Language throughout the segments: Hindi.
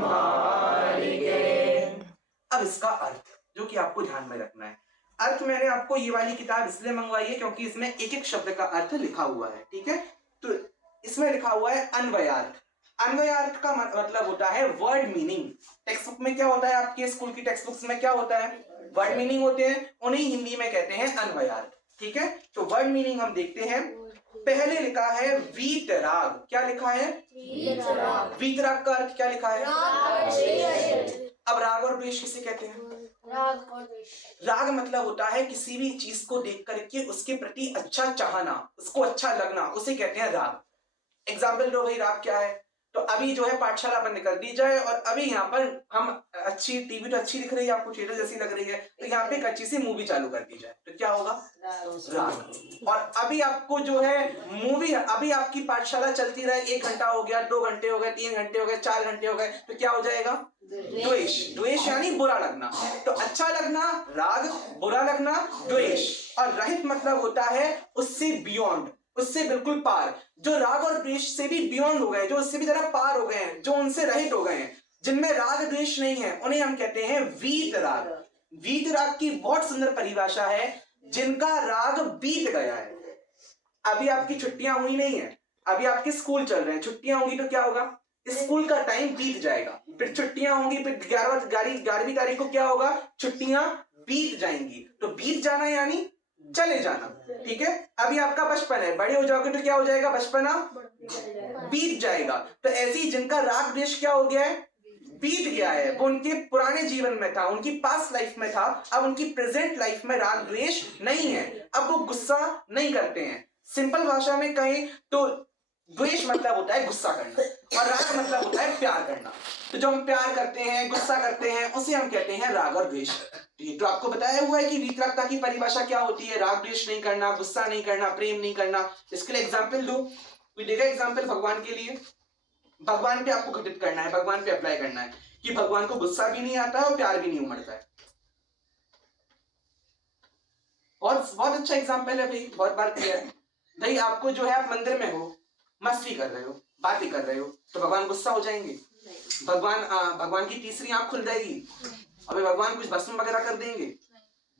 संभाल के। अब इसका अर्थ जो कि आपको ध्यान में रखना है। अर्थ मैंने आपको ये वाली किताब इसलिए मंगवाई है क्योंकि इसमें एक एक शब्द का अर्थ लिखा हुआ है, ठीक है। तो इसमें लिखा हुआ है अन्वयार्थ। अन्वयार्थ का मतलब होता है वर्ड मीनिंग। टेक्स्ट बुक में क्या होता है, आपके स्कूल की टेक्स्ट बुक्स में क्या होता है, वर्ड मीनिंग होते हैं, उन्हें हिंदी में कहते हैं अन्वयार्थ, ठीक है। तो वर्ड मीनिंग हम देखते हैं। पहले लिखा है वीतराग। क्या लिखा है, वीतराग का अर्थ क्या लिखा है। अब राग और द्वेष किसे कहते हैं, राग मतलब होता है किसी भी चीज को देख करके उसके प्रति अच्छा चाहना, उसको अच्छा लगना, उसे कहते हैं राग। एग्जाम्पल दो भाई, राग क्या है। तो अभी जो है पाठशाला बंद कर दी जाए और अभी यहाँ पर हम अच्छी टीवी तो अच्छी दिख रही है आपको, थिएटर जैसी लग रही है, तो यहाँ पे एक अच्छी सी मूवी चालू कर दी जाए तो क्या होगा, राग। और अभी आपको जो है मूवी, अभी आपकी पाठशाला चलती रहे, 1 घंटा हो गया, 2 घंटे हो गए, 3 घंटे हो गए, 4 घंटे हो गए, तो क्या हो जाएगा, द्वेष। द्वेष यानी बुरा लगना। तो अच्छा लगना राग, बुरा लगना द्वेष। और रहित मतलब होता है उससे बियॉन्ड, उससे बिल्कुल पार। जो राग और द्वेष से भी बियॉन्ड हो गए, जो उससे भी जरा पार हो गए हैं, जो उनसे रहित हो गए हैं, जिनमें राग द्वेष नहीं है, उन्हें हम कहते हैं वीतराग। वीतराग की बहुत सुंदर परिभाषा है, जिनका राग बीत गया है। अभी आपकी छुट्टियां हुई नहीं है, अभी आपके स्कूल चल रहे हैं, छुट्टियां होंगी तो क्या होगा, स्कूल का टाइम बीत जाएगा, फिर छुट्टियां होंगी, फिर 11वीं तारीख को क्या होगा, छुट्टियां बीत जाएंगी। तो बीत जाना यानी चले जाना, ठीक है। अभी आपका बचपन है, बड़े हो जाओगे तो क्या हो जाएगा, बचपना बीत जाएगा। तो ऐसे ही जिनका राग द्वेष क्या हो गया है, बीत गया है, वो उनके पुराने जीवन में था, उनकी पास्ट लाइफ में था, अब उनकी प्रेजेंट लाइफ में राग द्वेष नहीं है, अब वो गुस्सा नहीं करते हैं। सिंपल भाषा में कहें तो द्वेष मतलब होता है गुस्सा करना और राग मतलब होता है प्यार करना। तो जो हम प्यार करते हैं, गुस्सा करते हैं, उसे हम कहते हैं राग और द्वेष। तो आपको बताया हुआ है कि वीतरागता की परिभाषा क्या होती है, राग द्वेष नहीं करना, गुस्सा नहीं करना, प्रेम नहीं करना। इसके लिए एग्जाम्पल दो, कोई देगा एग्जाम्पल भगवान के लिए। भगवान पे आपको घटित करना है, भगवान पे अप्लाई करना है कि भगवान को गुस्सा भी नहीं आता और प्यार भी नहीं उमड़ता है। और बहुत अच्छा एग्जाम्पल है भाई, बहुत बार किया है भाई। आपको जो है, आप मंदिर में हो, मस्ती कर रहे हो, बातें कर रहे हो, तो भगवान गुस्सा हो जाएंगे, भगवान की तीसरी आंख खुल जाएगी, अबे भगवान कुछ भस्म वगैरह कर देंगे,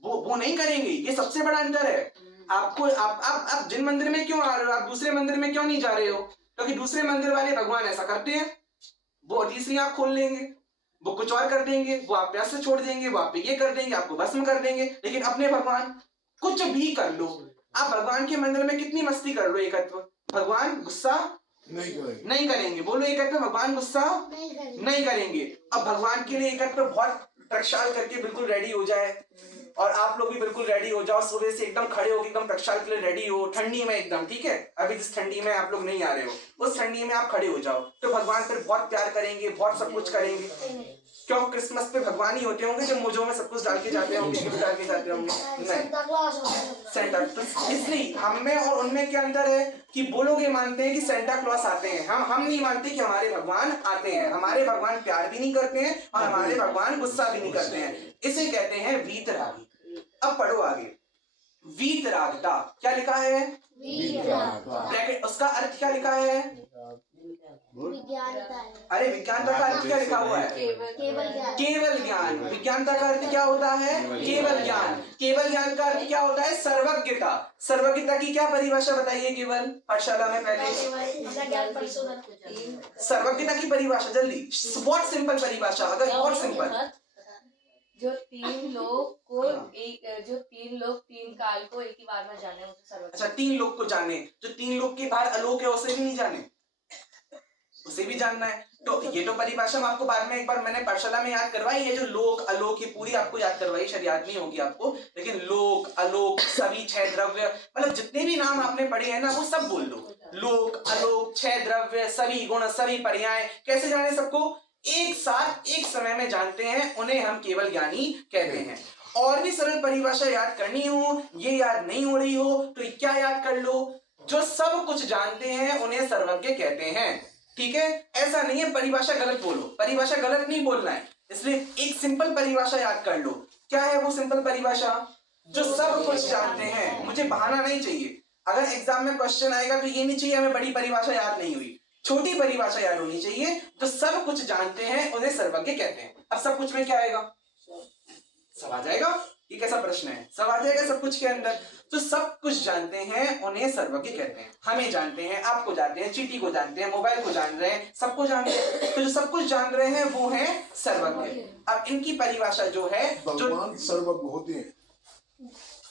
वो नहीं करेंगे। ये सबसे बड़ा अंतर है। आपको आप जिन मंदिर में क्यों आ रहे हो, आप दूसरे मंदिर में क्यों नहीं जा रहे हो, क्योंकि दूसरे मंदिर वाले भगवान ऐसा करते हैं, वो तीसरी आंख खोल लेंगे, वो कुछ और कर देंगे, वो आप प्यास से छोड़ देंगे, वो आप पे ये कर देंगे, आपको भस्म कर देंगे। लेकिन अपने भगवान कुछ भी कर लो, आप भगवान के मंदिर में कितनी मस्ती कर लो, एकत्व, भगवान गुस्सा नहीं करेंगे। बोलो एकत्व, भगवान गुस्सा नहीं करेंगे। अब भगवान के लिए एकत्व बहुत प्रक्षाल करके बिल्कुल रेडी हो जाए, और आप लोग भी बिल्कुल रेडी हो जाओ, सुबह से एकदम खड़े होकर एकदम प्रक्षाल के लिए रेडी हो, ठंडी में एकदम, ठीक है। अभी जिस ठंडी में आप लोग नहीं आ रहे हो, उस ठंडी में आप खड़े हो जाओ, तो भगवान फिर बहुत प्यार करेंगे, बहुत सब कुछ करेंगे। क्यों, क्रिसमस पे भगवान ही होते होंगे जो मुझों में सब कुछ डाल के जाते होंगे, गिफ्ट डाल के जाते होंगे, नहीं सेंटा। इसलिए हम में और उनमें क्या अंतर है कि वो लोग ये मानते हैं कि सेंटा क्लॉस आते हैं, हम नहीं मानते कि हमारे भगवान आते हैं। हमारे भगवान प्यार भी नहीं करते हैं और हमारे भगवान गुस्सा भी नहीं करते हैं। इसे कहते हैं वीतरागी। अब पढ़ो आगे, वीतरागता क्या लिखा है, ब्रैकेट, उसका अर्थ क्या लिखा है, अरे विज्ञानता का अर्थ क्या लिखा हुआ है, केवल ज्ञान। विज्ञानता का अर्थ क्या होता है, केवल ज्ञान। केवल ज्ञान का अर्थ क्या होता है, सर्वज्ञता। सर्वज्ञता की क्या परिभाषा बताइए केवल पाठशाला में पहले, सर्वज्ञता की परिभाषा जल्दी, बहुत सिंपल परिभाषा, अगर बहुत सिंपल। जो तीन लोग तीन काल को एक ही बार में जाने, उसे सर्वज्ञ। अच्छा, 3 लोग को जाने, जो 3 लोग के बाहर आलोक है उसे भी नहीं जाने, उसे भी जानना है। तो ये तो परिभाषा हम आपको बाद में एक बार मैंने पाठशाला में याद करवाई है, जो लोक अलोक, ये पूरी आपको याद करवाई, शायद याद नहीं होगी आपको, लेकिन लोक अलोक सभी 6 द्रव्य, मतलब जितने भी नाम आपने पढ़े हैं ना, वो सब बोल दो। लोक अलोक 6 द्रव्य, सभी गुण, सभी पर्याय, कैसे जाने सबको, एक साथ एक समय में जानते हैं, उन्हें हम केवल ज्ञानी कहते हैं। और भी सरल परिभाषा याद करनी हो, ये याद नहीं हो रही हो, तो क्या याद कर लो, जो सब कुछ जानते हैं उन्हें सर्वज्ञ कहते हैं, ठीक है। ऐसा नहीं है परिभाषा गलत बोलो, परिभाषा गलत नहीं बोलना है, इसलिए एक सिंपल परिभाषा याद कर लो। क्या है वो सिंपल परिभाषा, जो सब कुछ जानते हैं। मुझे बहाना नहीं चाहिए, अगर एग्जाम में क्वेश्चन आएगा तो ये नहीं चाहिए हमें बड़ी परिभाषा याद नहीं हुई, छोटी परिभाषा याद होनी चाहिए। जो सब कुछ जानते हैं उन्हें सर्वज्ञ कहते हैं। अब सब कुछ में क्या आएगा? सब आ जाएगा। ये कैसा प्रश्न है? सब आ जाएगा सब कुछ के अंदर। तो सब कुछ जानते हैं उन्हें सर्वज्ञ कहते हैं। हमें जानते हैं, आपको जानते हैं, चींटी को जानते हैं, मोबाइल को जान रहे हैं, सबको जानते हैं। तो जो सब कुछ जान रहे हैं वो है सर्वज्ञ। अब इनकी परिभाषा जो है, जो भगवान सर्वज्ञ होते हैं,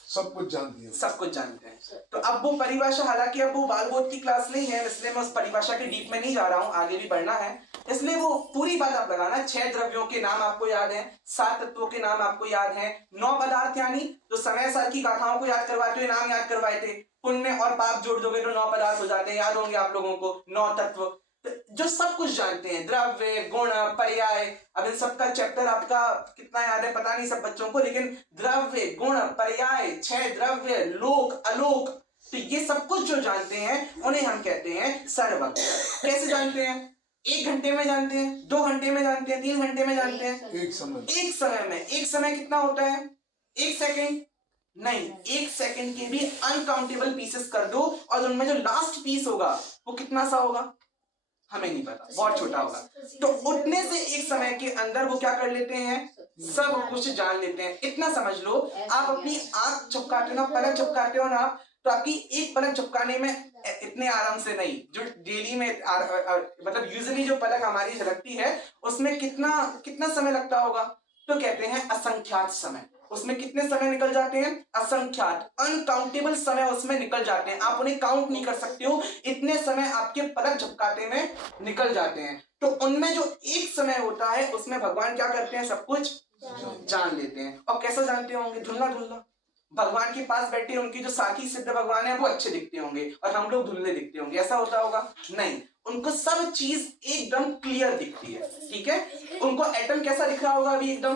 सब कुछ जानती है। सब कुछ जानते हैं। तो अब वो परिभाषा, हालांकि अब वो बाल बोध की क्लास नहीं है, इसलिए मैं उस परिभाषा के डीप में नहीं जा रहा हूँ, आगे भी बढ़ना है, इसलिए वो पूरी बात आप लगाना। 6 द्रव्यों के नाम आपको याद है, 7 तत्वों के नाम आपको याद है, 9 पदार्थ, यानी जो समय साल की गाथाओं को याद करवाते हुए नाम याद करवाए थे, पुण्य और पाप जोड़ दोगे तो 9 पदार्थ हो जाते हैं, याद होंगे आप लोगों को, 9 तत्व। तो जो सब कुछ जानते हैं, द्रव्य, गुण, पर्याय, अब इन सबका चैप्टर आपका कितना याद है पता नहीं सब बच्चों को, लेकिन द्रव्य, गुण, पर्याय, 6 द्रव्य, लोक, अलोक, तो ये सब कुछ जो जानते हैं उन्हें हम कहते हैं सर्वज्ञ। कैसे जानते हैं? 1 घंटे में जानते हैं, 2 घंटे में जानते हैं, 3 घंटे में जानते हैं, एक समय एक समय में। एक समय कितना होता है? 1 सेकेंड नहीं, 1 सेकेंड के भी अनकाउंटेबल पीसेस कर दो और उनमें जो लास्ट पीस होगा वो कितना सा होगा हमें नहीं पता, बहुत छोटा होगा। तो उतने से एक समय के अंदर वो क्या कर लेते हैं? सब कुछ जान लेते हैं। इतना समझ लो, आप अपनी आंख झपकाते हो ना, पलक झपकाते हो ना, तो आपकी एक पलक झपकाने में इतने आराम से नहीं, जो डेली में मतलब यूजुअली जो पलक हमारी झलकती है उसमें कितना समय लगता होगा? तो कहते हैं असंख्यात समय। उसमें कितने समय निकल जाते हैं? असंख्यात, अनकाउंटेबल समय उसमें निकल जाते हैं। आप उन्हें काउंट नहीं कर सकते हो, इतने समय आपके पलक झपकाते में निकल जाते हैं। तो उनमें जो एक समय होता है उसमें भगवान क्या करते हैं? सब कुछ जान लेते हैं। और कैसा जानते होंगे? धुंधला धुंधला। भगवान के पास बैठे उनके जो साथी सिद्ध भगवान है वो अच्छे दिखते होंगे और हम लोग धुंधले दिखते होंगे, ऐसा होता होगा? नहीं, उनको सब चीज एकदम क्लियर दिखती है। ठीक है, उनको एटम कैसा दिख रहा होगा? अभी एकदम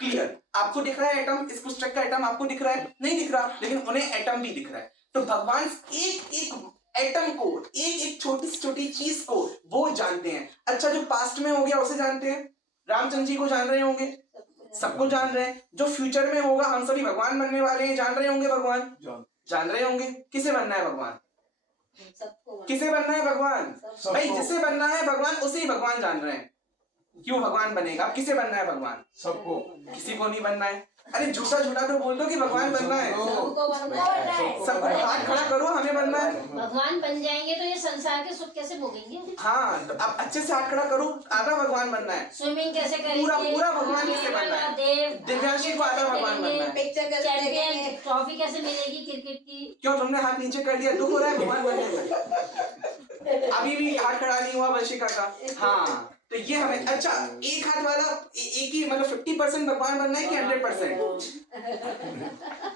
क्लियर। आपको दिख रहा है एटम? इस पुस्तक का एटम आपको दिख रहा है? नहीं दिख रहा, लेकिन उन्हें एटम भी दिख रहा है। तो भगवान एक एक एटम को, एक एक छोटी से छोटी चीज को वो जानते हैं। अच्छा, जो पास्ट में हो गया उसे जानते हैं, रामचंद्र जी को जान रहे होंगे, सबको जान रहे हैं। जो फ्यूचर में होगा, हम सभी भगवान बनने वाले हैं, जान रहे होंगे भगवान, जान रहे होंगे। किसे बनना है भगवान? किसे बनना है भगवान? भाई जिसे बनना है भगवान उसे ही भगवान जान रहे हैं। क्यों भगवान बनेगा? अब किसे बनना है भगवान? सबको। किसी को नहीं बनना है। अरे झूठा झूठा तो बोल दो कि भगवान बनना है। सबको हाथ खड़ा करो, हमें बनना है। भगवान बन जाएंगे तो ये संसार के सुख कैसे भोगेंगे? हाँ, तो अब अच्छे से हाथ खड़ा करो। आधा भगवान बनना है। स्विमिंग कैसे करेंगे? पूरा भगवान कैसे बनना है? दिव्यांशी को आधा भगवान बनना है। चैंपियन ट्रॉफी कैसे मिलेगी क्रिकेट की? क्यों तुमने हाथ नीचे कर लिया? दुख हो रहा है भगवान बनने में? अभी भी हाथ खड़ा नहीं हुआ वंशिका का। हाँ, तो ये हमें, अच्छा एक हाथ वाला एक ही, मतलब 50% भगवान बनना है कि 100%?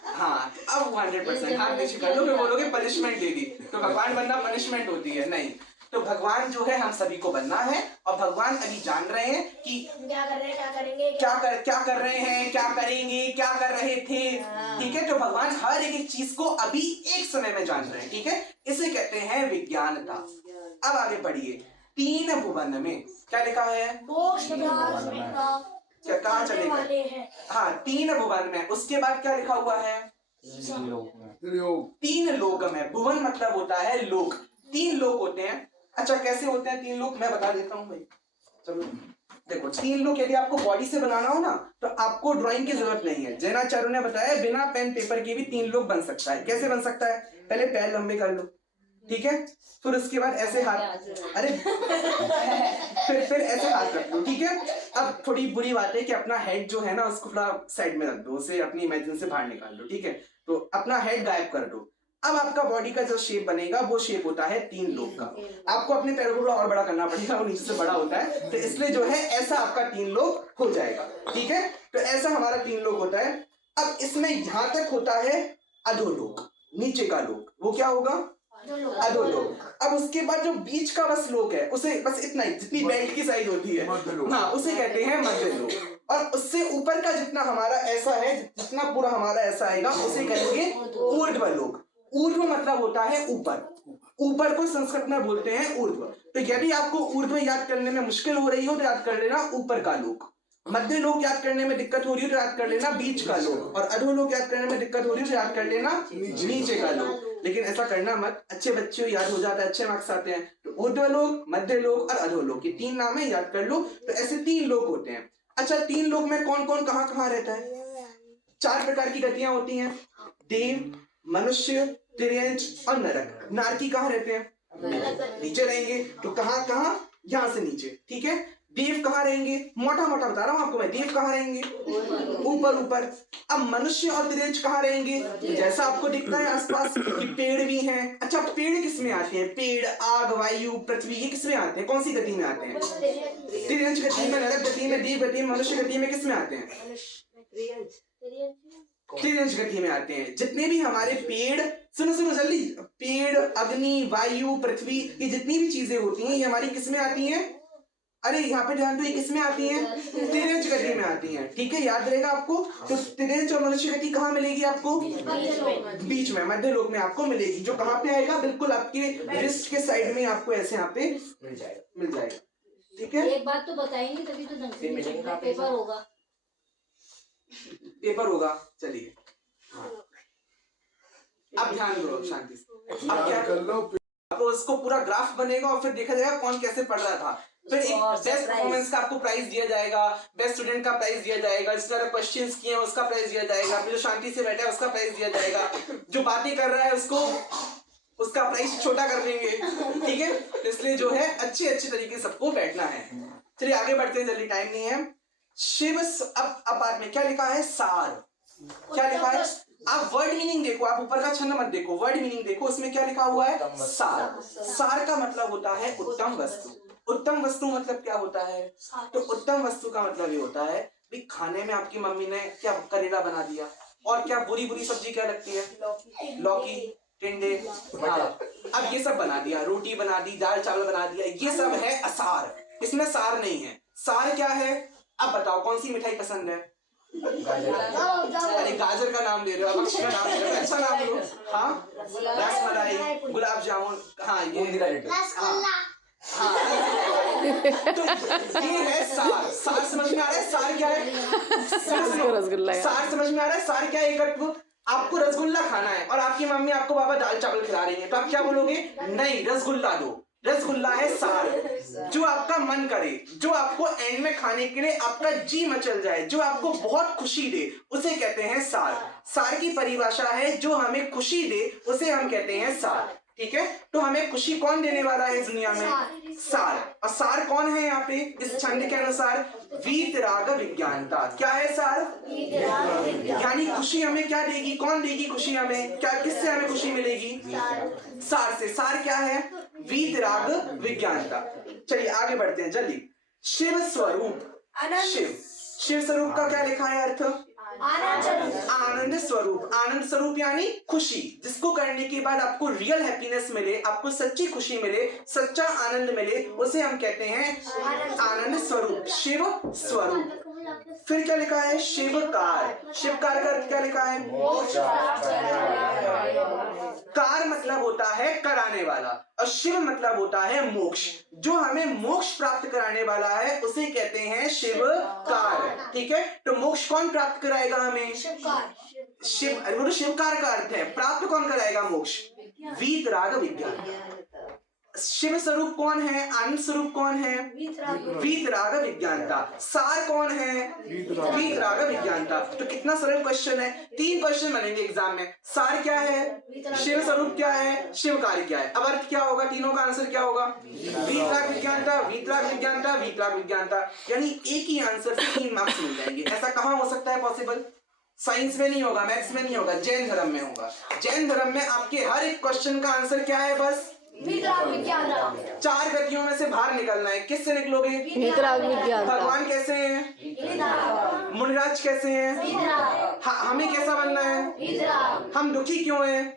हाँ, अब 100% हाथ नीचे कर लो, फिर बोलोगे पनिशमेंट दे दी। तो भगवान बनना पनिशमेंट होती है? नहीं। तो भगवान जो है हम सभी को बनना है, और भगवान अभी जान रहे हैं कि क्या कर रहे हैं, क्या करेंगे, क्या कर रहे हैं, क्या करेंगे, क्या कर रहे थे। ठीक है, तो भगवान हर एक चीज को अभी एक समय में जान रहे हैं। ठीक है, इसे कहते हैं विज्ञानता। अब आगे बढ़िए। 3 भुवन में क्या लिखा है? क्या कहाँ चलेगा? हाँ, 3 भुवन में। उसके बाद क्या लिखा हुआ है? 3 लोक में। भुवन मतलब होता है लोक। 3 लोक होते हैं। अच्छा, कैसे होते हैं 3 लोक? मैं बता देता हूँ भाई। चलो देखो, 3 लोक यदि आपको बॉडी से बनाना हो ना, तो आपको ड्राइंग की जरूरत नहीं है। जैनाचार्य ने बताया बिना पेन पेपर के भी 3 लोक बन सकता है। कैसे बन सकता है? पहले पैर लंबे कर लो, ठीक है, फिर उसके बाद ऐसे हाथ, अरे फिर ऐसे हाथ रख लो। ठीक है, अब थोड़ी बुरी बात है कि अपना हेड जो है ना उसको थोड़ा साइड में रख दो, उसे अपनी इमेजिन से बाहर निकाल दो। ठीक है, तो अपना हेड गायब कर दो। अब आपका बॉडी का जो शेप बनेगा वो शेप होता है 3 लोक का। आपको अपने पैरों को थोड़ा और बड़ा करना पड़ेगा, वो नीचे से बड़ा होता है, तो इसलिए जो है ऐसा आपका 3 लोक हो जाएगा। ठीक है, तो ऐसा हमारा 3 लोक होता है। अब इसमें यहां तक होता है अधोलोक, नीचे का लोक। वो क्या होगा? अधोलोक। अब उसके बाद जो बीच का बस लोक है, उसे बस इतना ही, जितनी बेल्ट की साइज होती है, हाँ, उसे कहते हैं मध्य लोक। और उससे ऊपर का जितना हमारा ऐसा है, जितना पूरा हमारा ऐसा आएगा, उसे कहेंगे ऊर्ध्व लोक। ऊर्ध्व मतलब होता है ऊपर। ऊपर को संस्कृत में बोलते हैं ऊर्ध्व। तो यदि आपको ऊर्ध्व याद करने में मुश्किल हो रही हो तो याद कर लेना ऊपर का लोक। मध्य लोक याद करने में दिक्कत हो रही हो तो याद कर लेना बीच का लोक। और अधोलोक याद करने में दिक्कत हो रही हो तो याद कर लेना नीचे का लोक। लेकिन ऐसा करना मत, अच्छे बच्चे हो, याद हो जाता है, अच्छे मार्क्स आते हैं। तो ऊर्ध्वलोक, मध्य लोक और अधोलोक, ये 3 नाम है, याद कर लो। तो ऐसे 3 लोक होते हैं। अच्छा, 3 लोक में कौन कौन कहाँ कहाँ रहता है? 4 प्रकार की गतियां होती हैं, देव, मनुष्य, तिर्यंच और नरक। नारकी कहाँ रहते हैं? नीचे रहेंगे। तो कहाँ कहाँ? यहाँ से नीचे, ठीक है। देव कहाँ रहेंगे? मोटा मोटा बता रहा हूँ आपको मैं, देव कहाँ रहेंगे? ऊपर ऊपर। अब मनुष्य और तिर्यंच कहाँ रहेंगे? जैसा आपको दिखता है आसपास कि पेड़ भी हैं। अच्छा, पेड़ किस में आते हैं? पेड़, आग, वायु, पृथ्वी, ये किस में आते हैं? कौन सी गति में आते हैं? तिर्यंच गति में, नरक गति में, देव गति में, मनुष्य गति में, किस में आते हैं? तिर्यंच गति में आते हैं। जितने भी हमारे पेड़, सुनो सुनो जल्दी, पेड़, अग्नि, वायु, पृथ्वी, ये जितनी भी चीजें होती हैं, ये हमारी किस में आती हैं? अरे यहाँ पे ध्यान दो, ये किस में आती हैं? तिर्यंच गति में आती हैं, ठीक है, याद रहेगा आपको। तो तिर्यंच और मनुष्य गति कहाँ मिलेगी आपको? बीच में, मध्य लोक में आपको मिलेगी। जो कहाँ पे आएगा? बिल्कुल आपके रिस्ट के साइड में आपको ऐसे यहाँ पे मिल जाएगा, ठीक है। एक बात तो बताएंगे तभी तो ढंग से पेपर होगा। पेपर होगा, चलिए। हाँ। अब ध्यान दो शांति से। अब क्या कर लो। अब उसको पूरा ग्राफ बनेगा और फिर देखा जाएगा कौन कैसे पढ़ रहा था। फिर एक बेस्ट परफॉर्मेंस का आपको प्राइज दिया जाएगा, बेस्ट स्टूडेंट का प्राइज दिया जाएगा, जिस तरह क्वेश्चंस किए हैं उसका प्राइज दिया जाएगा, फिर जो शांति से बैठा है उसका प्राइज दिया जाएगा, जो बातें कर रहा है उसको उसका प्राइस छोटा कर देंगे, ठीक है। तो इसलिए जो है अच्छे तरीके से सबको बैठना है। चलिए आगे बढ़ते हैं, जल्दी, टाइम नहीं है। शिव अब पार्ट में क्या लिखा है? सार। क्या लिखा है? आप वर्ड मीनिंग देखो, आप ऊपर का छंद मत देखो, वर्ड मीनिंग देखो, उसमें क्या लिखा हुआ है? सार। सार का मतलब होता है उत्तम वस्तु। उत्तम वस्तु मतलब क्या होता है? तो उत्तम वस्तु का मतलब ये होता है कि खाने में आपकी मम्मी ने क्या करेला बना दिया, और क्या बुरी बुरी सब्जी क्या लगती है? लौकी, टिंडे, हाँ, अब ये सब बना दिया, रोटी बना दी, दाल चावल बना दिया, ये सब है असार। इसमें सार नहीं है। सार क्या है? अब बताओ कौन सी मिठाई पसंद है? अरे गाजर का नाम ले रहे हो, अक्षय का नाम ले रहे हो, अच्छा नाम लो। हाँ, रसमलाई, गुलाब जामुन, हाँ ये, हाँ, तो ये है सार। सार समझ में आ रहा है? सार क्या है? सार समझ में आ रहा है? सार क्या है? एकत्व। आपको रसगुल्ला खाना है और आपकी मम्मी आपको बाबा दाल चावल खिला रही है, तो आप क्या बोलोगे? नहीं, रसगुल्ला दो। रसगुल्ला है सार। जो आपका मन करे, जो आपको एंड में खाने के लिए आपका जी मचल जाए, जो आपको बहुत खुशी दे, उसे कहते हैं सार। सार की परिभाषा है जो हमें खुशी दे उसे हम कहते हैं सार, ठीक है। तो हमें खुशी कौन देने वाला है इस दुनिया में? सार। और सार कौन है यहाँ पे इस छंद के अनुसार? वीतराग विज्ञानता। क्या है सार? यानी खुशी हमें क्या देगी? कौन देगी खुशी हमें? क्या, किससे हमें खुशी मिलेगी? सार से। सार क्या है? वीतराग विज्ञानता। चलिए आगे बढ़ते हैं जल्दी। शिव स्वरूप। शिव स्वरूप का क्या लिखा है अर्थ? आनंद स्वरूप। आनंद स्वरूप यानी खुशी, जिसको करने के बाद आपको रियल हैप्पीनेस मिले, आपको सच्ची खुशी मिले, सच्चा आनंद मिले, उसे हम कहते हैं आनंद स्वरूप, शिव स्वरूप। फिर क्या लिखा है? शिवकार। शिवकार का अर्थ क्या लिखा है? कार मतलब होता है कराने वाला, और शिव मतलब होता है मोक्ष। जो हमें मोक्ष प्राप्त कराने वाला है उसे कहते हैं शिवकार, ठीक है। तो मोक्ष कौन प्राप्त कराएगा हमें? शिव। शिवकार का अर्थ है प्राप्त कौन कराएगा मोक्ष? वीतराग विज्ञान। शिव स्वरूप कौन है? आनंद स्वरूप कौन है? वीतराग विज्ञानता। सार कौन है? वीतराग विज्ञानता। तो कितना सरल क्वेश्चन है, 3 क्वेश्चन बनेंगे एग्जाम में। सार क्या है? शिव स्वरूप क्या है? शिव कार्य क्या है? अब अर्थ क्या होगा? तीनों का आंसर क्या होगा? वीतराग विज्ञानता, वीतराग विज्ञानता, वीतराग विज्ञानता। यानी एक ही आंसर से 3 मार्क्स मिल जाएंगे। ऐसा कहाँ हो सकता है पॉसिबल? साइंस में नहीं होगा, मैथ्स में नहीं होगा, जैन धर्म में होगा। जैन धर्म में आपके हर एक क्वेश्चन का आंसर क्या है? बस 4 गतियों में से बाहर निकलना है। किससे निकलोगे? भगवान कैसे हैं? मुनिराज कैसे हैं? हमें कैसा बनना है? हम दुखी क्यों हैं?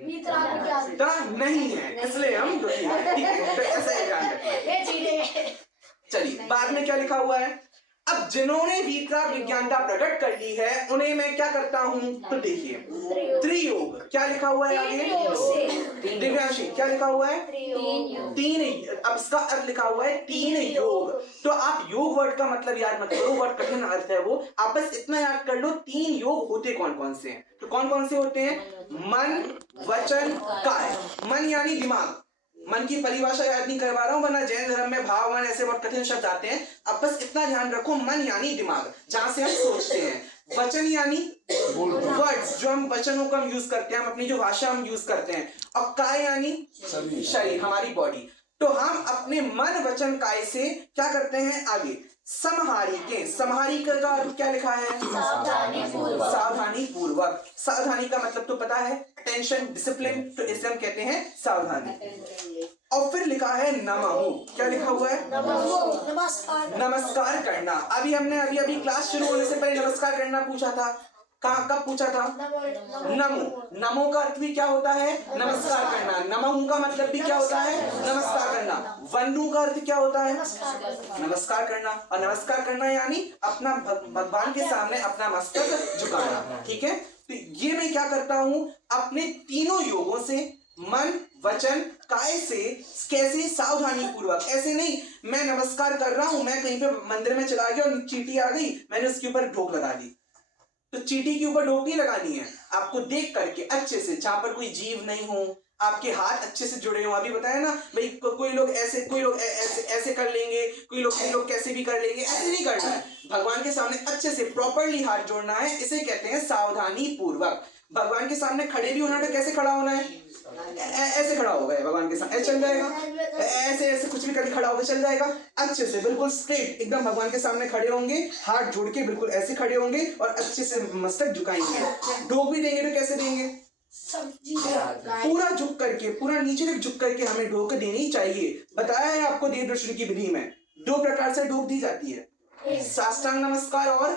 नहीं है, इसलिए हम दुखी हैं, ठीक है। तो ऐसा ही ध्यान रखना। चलिए बाद में क्या लिखा हुआ है? अब जिन्होंने वीतराग विज्ञानता प्रकट कर ली है उन्हें मैं क्या करता हूं? तो देखिए त्रियोग क्या लिखा हुआ है आगे? दिव्यांशी क्या लिखा हुआ है? 3। अब इसका अर्थ लिखा हुआ है 3 योग। तो आप योग वर्ड का मतलब याद मत करो, वर्ड कठिन अर्थ है वो, आप बस इतना याद कर लो 3 योग होते कौन कौन से हैं। तो तो कौन कौन से होते हैं? मन, वचन, काय। मन यानी दिमाग। मन की परिभाषा याद नहीं करवा रहा हूं, वरना जैन धर्म में भाव मन ऐसे बहुत कठिन शब्द आते हैं। अब बस इतना ध्यान रखो, मन यानी दिमाग, जहां से हम सोचते हैं। वचन यानी वर्ड्स, जो हम वचनों का हम यूज करते हैं, हम अपनी जो भाषा हम यूज करते हैं। और काय यानी शरीर, हमारी बॉडी। तो हम अपने मन, वचन, काय से क्या करते हैं? आगे समहारी के। समहारी का अर्थ क्या लिखा है? सावधानी पूर्वक। सावधानी पूर्वक। सावधानी का मतलब तो पता है, अटेंशन, डिसिप्लिन। तो इसे हम कहते हैं सावधानी। और फिर लिखा है नमः। क्या लिखा हुआ है? नमस्कार। नमस्कार करना। अभी हमने अभी क्लास शुरू होने से पहले नमस्कार करना पूछा था। कब पूछा था? नमो। नमो का अर्थ भी क्या होता है? नमस्कार करना। नमः का मतलब भी क्या होता है? नमस्कार करना। वनु का अर्थ क्या होता है? नमस्कार करना। और नमस्कार करना यानी अपना भगवान के सामने अपना मस्तक झुकाना। ठीक है, तो ये मैं क्या करता हूं? अपने तीनों योगों से, मन, वचन, काय से कैसे? सावधानी पूर्वक। ऐसे नहीं मैं नमस्कार कर रहा हूं, मैं कहीं पे मंदिर में चला गया और चींटी आ गई, मैंने उसके ऊपर ढोक लगा दी। तो चींटी के ऊपर ढोक नहीं लगानी है, आपको देख करके अच्छे से, जहां पर कोई जीव नहीं हो, आपके हाथ अच्छे से जुड़े हो। अभी बताया ना भाई, कोई लोग ऐसे, कोई लोग ऐसे कर लेंगे, कोई लोग कैसे भी कर लेंगे। ऐसे नहीं करना है, भगवान के सामने अच्छे से प्रॉपरली हाथ जोड़ना है। इसे कहते हैं सावधानी पूर्वक। भगवान के सामने खड़े भी होना, तो कैसे खड़ा होना है? ऐसे खड़ा होगा भगवान के सामने, चल जाएगा। ऐसे कुछ भी करके खड़ा होगा, चल जाएगा। अच्छे से बिल्कुल स्ट्रेट एकदम भगवान के सामने खड़े होंगे, हाथ जोड़ के बिल्कुल ऐसे खड़े होंगे और अच्छे से मस्तक झुकाएंगे। ढोक भी देंगे तो कैसे देंगे? पूरा झुक करके, पूरा नीचे तक झुक करके हमें ढोक देनी चाहिए। बताया है आपको देव दर्शन की विधि में 2 प्रकार से ढोक दी जाती है, साष्टांग नमस्कार और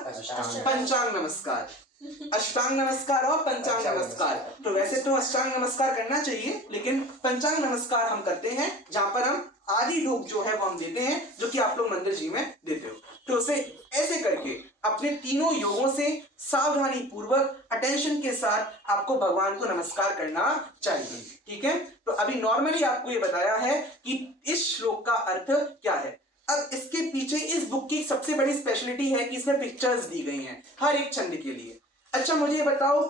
पंचांग नमस्कार। अष्टांग नमस्कार और पंचांग नमस्कार। तो वैसे तो अष्टांग नमस्कार करना चाहिए, लेकिन पंचांग नमस्कार हम करते हैं जहां पर हम आधी ढोक जो है वो हम देते हैं, जो कि आप लोग मंदिर जी में देते हो। तो उसे ऐसे करके अपने तीनों योगों से सावधानी पूर्वक, अटेंशन के साथ आपको भगवान को नमस्कार करना चाहिए। ठीक है, तो अभी नॉर्मली आपको ये बताया है कि इस श्लोक का अर्थ क्या है। अब इसके पीछे इस बुक की सबसे बड़ी स्पेशलिटी है कि इसमें पिक्चर्स दी गई हैं हर एक छंद के लिए। अच्छा मुझे ये बताओ,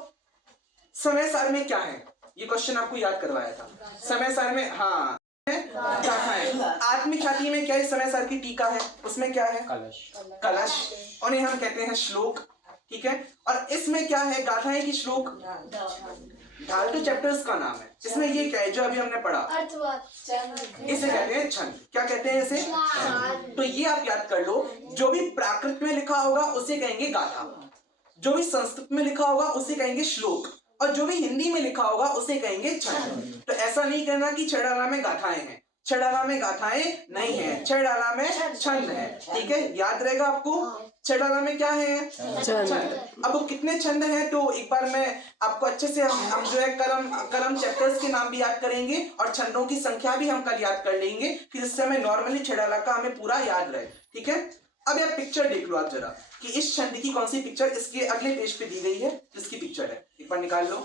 समय सार में क्या है? ये क्वेश्चन आपको याद करवाया था। समय सार में हाँ गाथाएं। आत्मख्याति में क्या है? समय सार की टीका है, उसमें क्या है? कलश। उन्हें हम कहते हैं श्लोक। ठीक है, और इसमें क्या है? गाथाएं की श्लोक। ढाल तो चैप्टर्स का नाम है। इसमें ये क्या है जो अभी हमने पढ़ा? इसे कहते हैं छंद। क्या कहते हैं इसे? तो ये आप याद कर लो, जो भी प्राकृत में लिखा होगा उसे कहेंगे गाथा, जो भी संस्कृत में लिखा होगा उसे कहेंगे श्लोक, और जो भी हिंदी में लिखा होगा उसे कहेंगे छंद। तो ऐसा नहीं कहना कि छड़ाला में गाथाएं हैं, छड़ाला में गाथाएं नहीं है, छड़ाला में छंद है। ठीक है, याद रहेगा आपको। छड़ाला में क्या है? छंद। अब वो कितने छंद हैं तो एक बार मैं आपको अच्छे से हम जो है कलम चैप्टर्स के नाम भी याद करेंगे और छंदों की संख्या भी हम कल याद कर लेंगे, फिर इससे हमें नॉर्मली छड़ाला का हमें पूरा याद रहे। ठीक है, अब यार पिक्चर देख लो आप जरा कि इस छंद की कौन सी पिक्चर इसके अगले पेज पे दी गई है, जिसकी पिक्चर है। एक बार निकाल लो,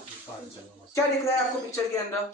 क्या दिख रहा है आपको पिक्चर के अंदर?